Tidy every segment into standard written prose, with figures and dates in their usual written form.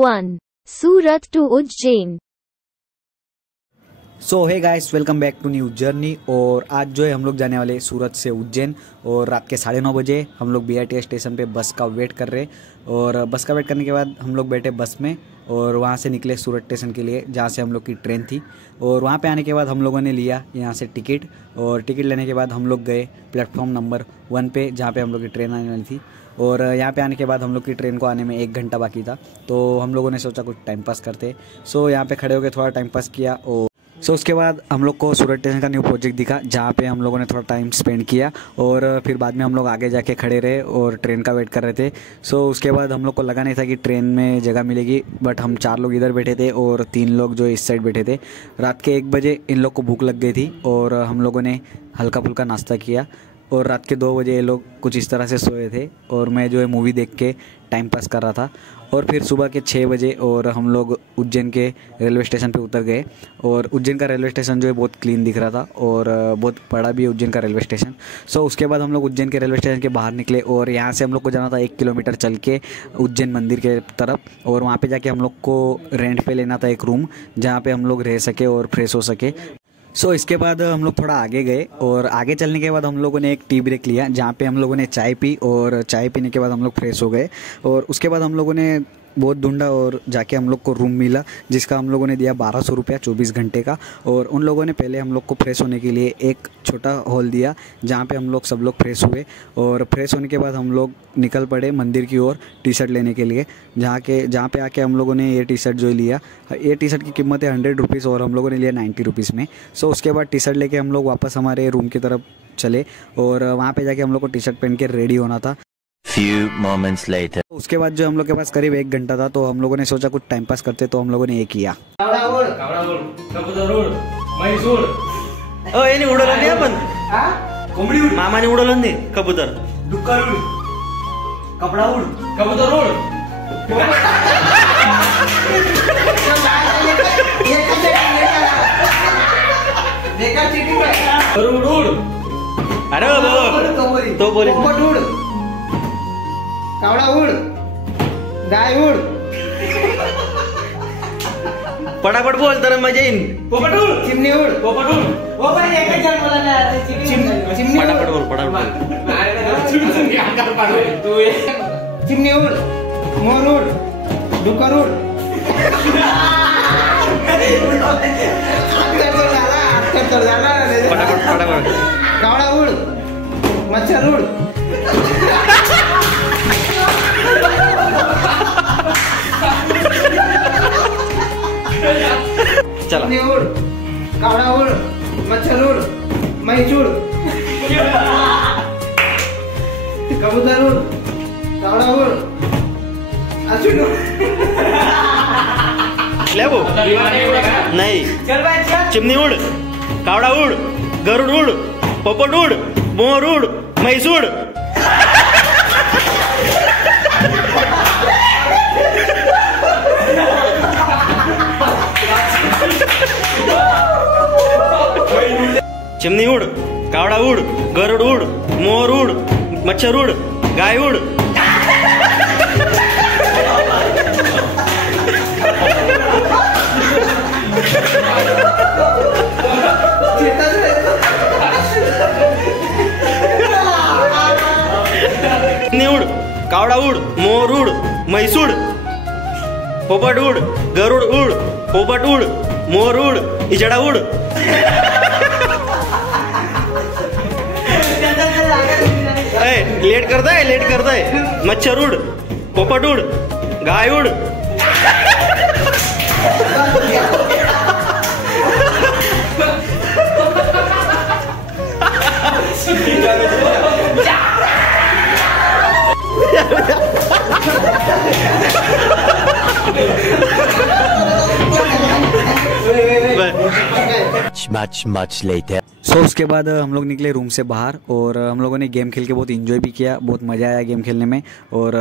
1. Surat to Ujjain. So hey guys, welcome back to new journey. और आज जो है हम लोग जाने वाले सूरत से उज्जैन, और रात के 9:30 बजे हम लोग BRTS स्टेशन पे बस का वेट कर रहे। और बस का वेट करने के बाद हम लोग बैठे बस में और वहाँ से निकले सूरत स्टेशन के लिए, जहाँ से हम लोग की ट्रेन थी। और वहाँ पे आने के बाद हम लोगों ने लिया यहाँ से टिकट, और टिकट लेने के बाद हम लोग गए प्लेटफॉर्म नंबर 1 पे, जहाँ पे हम लोग की ट्रेन आने वाली थी। और यहाँ पे आने के बाद हम लोग की ट्रेन को आने में 1 घंटा बाकी था, तो हम लोगों ने सोचा कुछ टाइम पास करते। सो यहाँ पे खड़े होकर थोड़ा टाइम पास किया। और उसके बाद हम लोग को सूरत स्टेशन का न्यू प्रोजेक्ट दिखा, जहाँ पे हम लोगों ने थोड़ा टाइम स्पेंड किया। और फिर बाद में हम लोग आगे जाके खड़े रहे और ट्रेन का वेट कर रहे थे। उसके बाद हम लोग को लगा नहीं था कि ट्रेन में जगह मिलेगी, बट हम 4 लोग इधर बैठे थे और 3 लोग जो इस साइड बैठे थे। रात के 1 बजे इन लोग को भूख लग गई थी और हम लोगों ने हल्का फुल्का नाश्ता किया। और रात के 2 बजे ये लोग कुछ इस तरह से सोए थे और मैं जो है मूवी देख के टाइम पास कर रहा था। और फिर सुबह के 6 बजे और हम लोग उज्जैन के रेलवे स्टेशन पे उतर गए। और उज्जैन का रेलवे स्टेशन जो है बहुत क्लीन दिख रहा था और बहुत बड़ा भी है उज्जैन का रेलवे स्टेशन। उसके बाद हम लोग उज्जैन के रेलवे स्टेशन के बाहर निकले और यहाँ से हम लोग को जाना था 1 किलोमीटर चल के उज्जैन मंदिर के तरफ। और वहाँ पे जाके हम लोग को रेंट पे लेना था एक रूम, जहाँ पे हम लोग रह सके और फ्रेश हो सके। इसके बाद हम लोग थोड़ा आगे गए और आगे चलने के बाद हम लोगों ने एक टी ब्रेक लिया, जहाँ पे हम लोगों ने चाय पी। और चाय पीने के बाद हम लोग फ्रेश हो गए। और उसके बाद हम लोगों ने बहुत ढूंढा और जाके हम लोग को रूम मिला, जिसका हम लोगों ने दिया 1200 रुपया 24 घंटे का। और उन लोगों ने पहले हम लोग को फ्रेश होने के लिए एक छोटा हॉल दिया, जहाँ पे हम लोग सब लोग फ्रेश हुए। और फ्रेश होने के बाद हम लोग निकल पड़े मंदिर की ओर टी शर्ट लेने के लिए, जहाँ पे आके हम लोगों ने ये टी शर्ट जो लिया। ये टी शर्ट की कीमत है 100 रुपीज़ और हम लोगों ने लिया 90 रुपीज़ में। उसके बाद टी शर्ट लेके हम लोग वापस हमारे रूम की तरफ चले और वहाँ पे जाके हम लोग को टी शर्ट पहन के रेडी होना था। Few moments later. उसके बाद जो हम लोग के पास करीब 1 घंटा था, तो हम लोगों ने सोचा कुछ टाइम पास करते, तो हम लोगों ने ये किया। मामाने उडवलं नाही कबूतर, डुक्कर उड, कपडा उड, कबूतर उड, उड उड, अरे तो बोले पोपट उड, कावडा उड, गाय उड, पटापट बोल तर मजा येईल। पोपट उड, चिमणी उड, पोपट उड, पोपट एकच जण मला नाही, चिमणी पटापट बोल, पटापट चिमणी उड, मोर उड, डुक्कर उड, पटापट पटापट, कावडा उड, मच्छर उड, चला उड़, कावड़ा उड़, मच्छर उड़, मैच उड़, कबूतर उड़, कावड़ा उड़, अश्विन उड़, लेबो नहीं, चिमनी उड़, कावड़ा उड़, गरुड़ उड़, पोपट उड़, मोर उड़, मैस उड़। चिमनी उड़, कावड़ा उड़, गरुड़ उड़, मोर उड़, मच्छर उड़, गाय उड़। चिमनी उड़, कावड़ा उड़, मोर उड़, मैस उड़, पोपट उड़, गरुड़ उड़, पोपट उड़, मोर उड़, इजड़ा उड़। लेट करता है, मच्छर उड़, पोपट उड़, गाय उड़। Much later. सो उसके बाद हम लोग निकले रूम से बाहर और हम लोगों ने गेम खेल के बहुत इन्जॉय भी किया, बहुत मज़ा आया गेम खेलने में और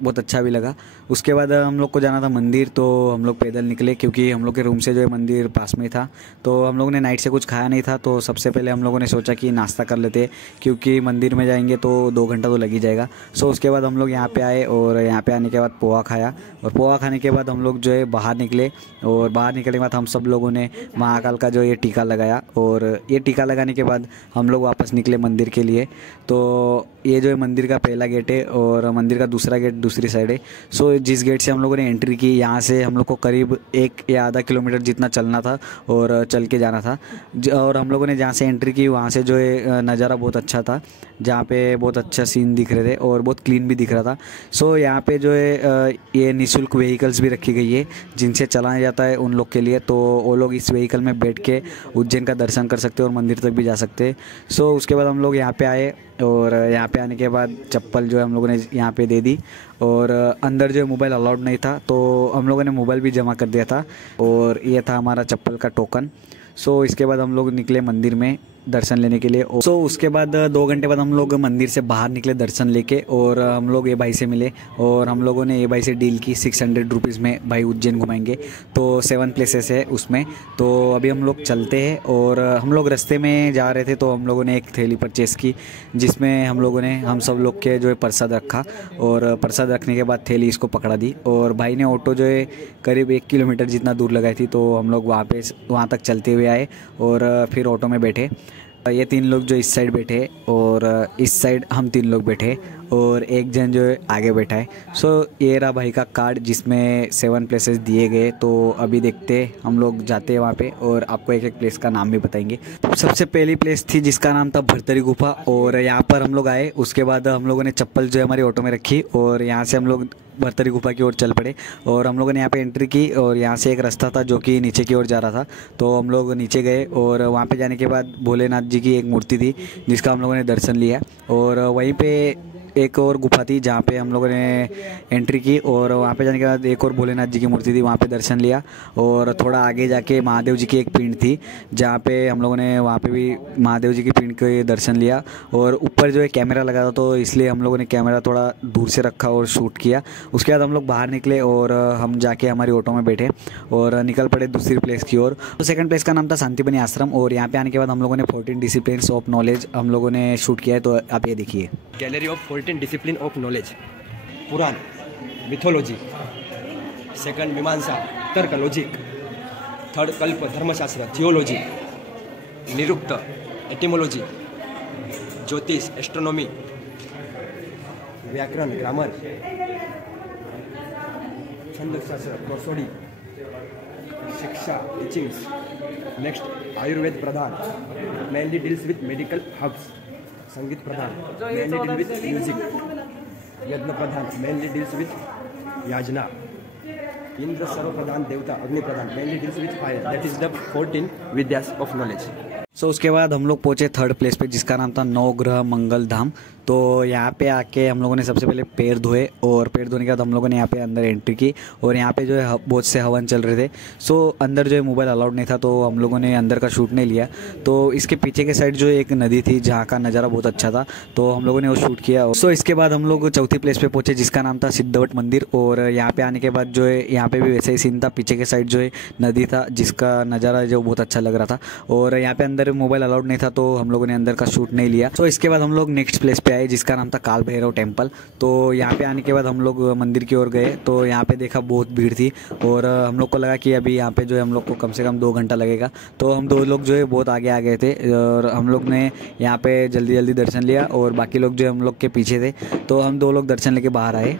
बहुत अच्छा भी लगा। उसके बाद हम लोग को जाना था मंदिर, तो हम लोग पैदल निकले क्योंकि हम लोग के रूम से जो है मंदिर पास में था। तो हम लोगों ने नाइट से कुछ खाया नहीं था, तो सबसे पहले हम लोगों ने सोचा कि नाश्ता कर लेते क्योंकि मंदिर में जाएंगे तो 2 घंटा तो लग ही जाएगा। सो उसके बाद हम लोग यहाँ पे आए और यहाँ पे आने के बाद पोहा खाया और पोहा खाने के बाद हम लोग जो है बाहर निकले और बाहर निकलने के बाद हम सब लोगों ने महाकाल का जो ये टीका लगाया और ये टीका लगाने के बाद हम लोग वापस निकले मंदिर के लिए। तो ये जो है मंदिर का पहला गेट है और मंदिर का दूसरा गेट दूसरी साइड है। सो जिस गेट से हम लोगों ने एंट्री की, यहाँ से हम लोग को करीब 1 या आधा किलोमीटर जितना चलना था और चल के जाना था। और हम लोगों ने जहाँ से एंट्री की वहाँ से जो है नज़ारा बहुत अच्छा था, जहाँ पे बहुत अच्छा सीन दिख रहे थे और बहुत क्लीन भी दिख रहा था। सो यहाँ पे जो है ये निःशुल्क व्हीकल्स भी रखी गई है जिनसे चलाया जाता है उन लोग के लिए, तो वो लोग इस व्हीकल में बैठ के उज्जैन का दर्शन कर सकते हैं और मंदिर तक भी जा सकते हैं। सो उसके बाद हम लोग यहाँ पे आए और यहाँ पे आने के बाद चप्पल जो है हम लोगों ने यहाँ पे दे दी और अंदर जो है मोबाइल अलाउड नहीं था, तो हम लोगों ने मोबाइल भी जमा कर दिया था और ये था हमारा चप्पल का टोकन। सो इसके बाद हम लोग निकले मंदिर में दर्शन लेने के लिए। सो उसके बाद 2 घंटे बाद हम लोग मंदिर से बाहर निकले दर्शन लेके और हम लोग ये भाई से मिले और हम लोगों ने ये भाई से डील की 600 रुपीज़ में भाई उज्जैन घुमाएंगे, तो 7 प्लेसेस है उसमें। तो अभी हम लोग चलते हैं और हम लोग रास्ते में जा रहे थे तो हम लोगों ने एक थैली परचेस की जिसमें हम सब लोग के जो है प्रसाद रखा और प्रसाद रखने के बाद थैली इसको पकड़ा दी और भाई ने ऑटो जो है करीब 1 किलोमीटर जितना दूर लगाई थी, तो हम लोग वहाँ तक चलते हुए आए और फिर ऑटो में बैठे। ये 3 लोग जो इस साइड बैठे और इस साइड हम 3 लोग बैठे और एक जन जो है आगे बैठा है। सो ये रहा भाई का कार्ड जिसमें 7 प्लेसेस दिए गए। तो अभी देखते हम लोग जाते हैं वहाँ पे और आपको एक एक प्लेस का नाम भी बताएंगे। सबसे पहली प्लेस थी जिसका नाम था भरतरी गुफा और यहाँ पर हम लोग आए। उसके बाद हम लोगों ने चप्पल जो है हमारी ऑटो में रखी और यहाँ से हम लोग भरतरी गुफा की ओर चल पड़े और हम लोगों ने यहाँ पे एंट्री की और यहाँ से एक रास्ता था जो कि नीचे की ओर जा रहा था, तो हम लोग नीचे गए और वहाँ पे जाने के बाद भोलेनाथ जी की एक मूर्ति थी जिसका हम लोगों ने दर्शन लिया और वहीं पे एक और गुफा थी जहाँ पे हम लोगों ने एंट्री की और वहाँ पे जाने के बाद एक और भोलेनाथ जी की मूर्ति थी, वहाँ पे दर्शन लिया और थोड़ा आगे जाके महादेव जी की एक पिंड थी जहाँ पे हम लोगों ने वहाँ पे भी महादेव जी की पिंड के दर्शन लिया और ऊपर जो है कैमरा लगा था तो इसलिए हम लोगों ने कैमरा थोड़ा दूर से रखा और शूट किया। उसके बाद हम लोग बाहर निकले और हम जाके हमारी ऑटो में बैठे और निकल पड़े दूसरी प्लेस की ओर। तो सेकंड प्लेस का नाम था शांतिबनी आश्रम और यहाँ पे आने के बाद हम लोगों ने 14 डिसिप्लिन्स ऑफ नॉलेज हम लोगों ने शूट किया है, तो आप ये देखिए। Gallery of 14 discipline of knowledge, Purana mythology, second Mimamsa tarka logic, third kalpa dharmashastra theology, nirukta etymology, jyotish astronomy, vyakarana grammar, chhandashastra prosody, shiksha teachings, next Ayurveda pradhan mainly deals with medical herbs, sangeet pradhan mainly deal with music, yajna pradhan mainly deals with yajana, Indra sarva pradhan devata Agni pradhan mainly deals with fire. That is the 14 vidyas of knowledge. So उसके बाद हम लोग पहुंचे third place पे जिसका नाम था नवग्रह मंगल धाम। तो यहाँ पे आके हम लोगों ने सबसे पहले पैर धोए और पैर धोने के बाद हम लोगों ने यहाँ पे अंदर एंट्री की और यहाँ पे जो है बहुत से हवन चल रहे थे। सो अंदर जो है मोबाइल अलाउड नहीं था तो हम लोगों ने अंदर का शूट नहीं लिया। तो इसके पीछे के साइड जो एक नदी थी जहाँ का नज़ारा बहुत अच्छा था तो हम लोगों ने वो शूट किया। सो इसके बाद हम लोग चौथी प्लेस पे पहुंचे जिसका नाम था सिद्धवट मंदिर और यहाँ पे आने के बाद जो है यहाँ पे भी वैसे ही सीन था, पीछे के साइड जो है नदी था जिसका नज़ारा जो बहुत अच्छा लग रहा था और यहाँ पे अंदर मोबाइल अलाउड नहीं था तो हम लोगों ने अंदर का शूट नहीं लिया। तो इसके बाद हम लोग नेक्स्ट प्लेस पे आए जिसका नाम था काल भैरव टेम्पल। तो यहाँ पे आने के बाद हम लोग मंदिर की ओर गए तो यहाँ पे देखा बहुत भीड़ थी और हम लोग को लगा कि अभी यहाँ पे जो है हम लोग को कम से कम 2 घंटा लगेगा। तो हम 2 लोग जो है बहुत आगे आ गए थे और हम लोग ने यहाँ पे जल्दी जल्दी दर्शन लिया और बाकी लोग जो है हम लोग के पीछे थे। तो हम 2 लोग दर्शन लेके बाहर आए।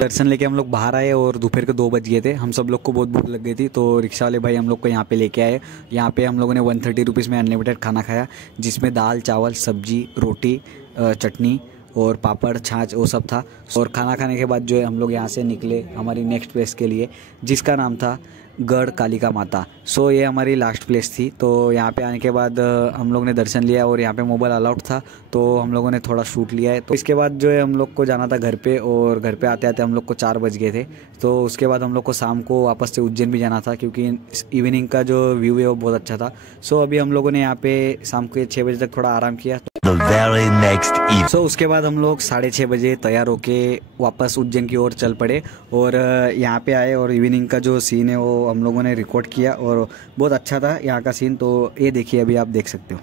दर्शन लेके हम लोग बाहर आए और दोपहर के 2 बज गए थे। हम सब लोग को बहुत भूख लग गई थी तो रिक्शा वाले भाई हम लोग को यहाँ पे लेके आए। यहाँ पे हम लोगों ने 130 रुपीज़ में अनलिमिटेड खाना खाया जिसमें दाल चावल सब्जी रोटी चटनी और पापड़ छाछ वो सब था। और खाना खाने के बाद जो है हम लोग यहाँ से निकले हमारी नेक्स्ट प्लेस के लिए जिसका नाम था गढ़ कालिका माता। सो ये हमारी लास्ट प्लेस थी। तो यहाँ पे आने के बाद हम लोग ने दर्शन लिया और यहाँ पे मोबाइल अलाउड था तो हम लोगों ने थोड़ा शूट लिया है। तो इसके बाद जो है हम लोग को जाना था घर पे, और घर पे आते आते हम लोग को 4 बज गए थे। तो उसके बाद हम लोग को शाम को वापस से उज्जैन भी जाना था क्योंकि इवनिंग का जो व्यू है वो बहुत अच्छा था। सो अभी हम लोगों ने यहाँ पे शाम के 6 बजे तक थोड़ा आराम किया। The very next evening. सो उसके बाद हम लोग 6:30 बजे तैयार होके वापस उज्जैन की ओर चल पड़े और यहाँ पे आए और इवनिंग का जो सीन है वो हम लोगों ने रिकॉर्ड किया और बहुत अच्छा था यहाँ का सीन। तो ये देखिए, अभी आप देख सकते हो।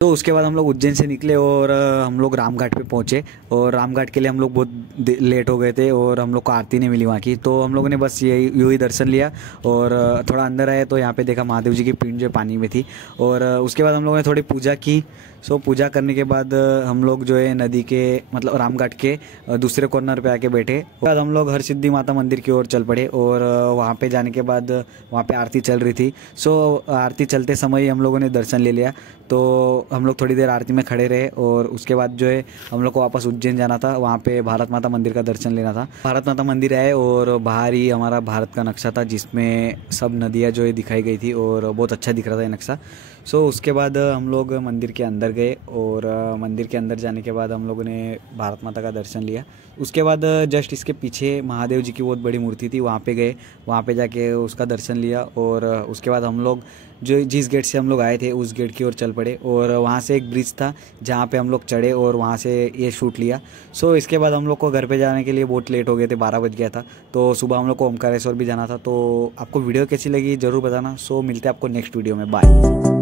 तो उसके बाद हम लोग उज्जैन से निकले और हम लोग रामघाट पे पहुंचे और रामघाट के लिए हम लोग बहुत लेट हो गए थे और हम लोग को आरती नहीं मिली वहाँ की। तो हम लोगों ने बस यूँ ही दर्शन लिया और थोड़ा अंदर आए तो यहाँ पे देखा महादेव जी की पिंड जो पानी में थी। और उसके बाद हम लोगों ने थोड़ी पूजा की। सो पूजा करने के बाद हम लोग जो है नदी के मतलब रामघाट के दूसरे कॉर्नर पे आके बैठे। उसके बाद हम लोग हरसिद्धि माता मंदिर की ओर चल पड़े और वहाँ पे जाने के बाद वहाँ पे आरती चल रही थी। सो आरती चलते समय हम लोगों ने दर्शन ले लिया। तो हम लोग थोड़ी देर आरती में खड़े रहे और उसके बाद जो है हम लोग को वापस उज्जैन जाना था। वहाँ पे भारत माता मंदिर का दर्शन लेना था। भारत माता मंदिर आए और बाहर ही हमारा भारत का नक्शा था जिसमें सब नदियाँ जो है दिखाई गई थी और बहुत अच्छा दिख रहा था ये नक्शा। सो उसके बाद हम लोग मंदिर के अंदर गए और मंदिर के अंदर जाने के बाद हम लोगों ने भारत माता का दर्शन लिया। उसके बाद जस्ट इसके पीछे महादेव जी की बहुत बड़ी मूर्ति थी, वहाँ पे गए, वहाँ पे जाके उसका दर्शन लिया। और उसके बाद हम लोग जो जिस गेट से हम लोग आए थे उस गेट की ओर चल पड़े और वहाँ से एक ब्रिज था जहाँ पे हम लोग चढ़े और वहाँ से ये शूट लिया। सो इसके बाद हम लोग को घर पे जाने के लिए बहुत लेट हो गए थे, 12 बज गया था। तो सुबह हम लोग को ओमकारेश्वर भी जाना था। तो आपको वीडियो कैसी लगी ज़रूर बताना। सो मिलते हैं आपको नेक्स्ट वीडियो में, बाय।